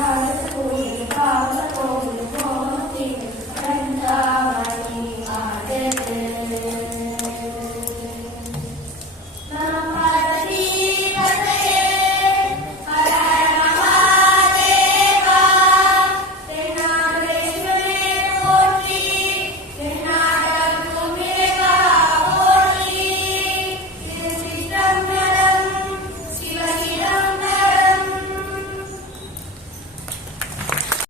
Bye.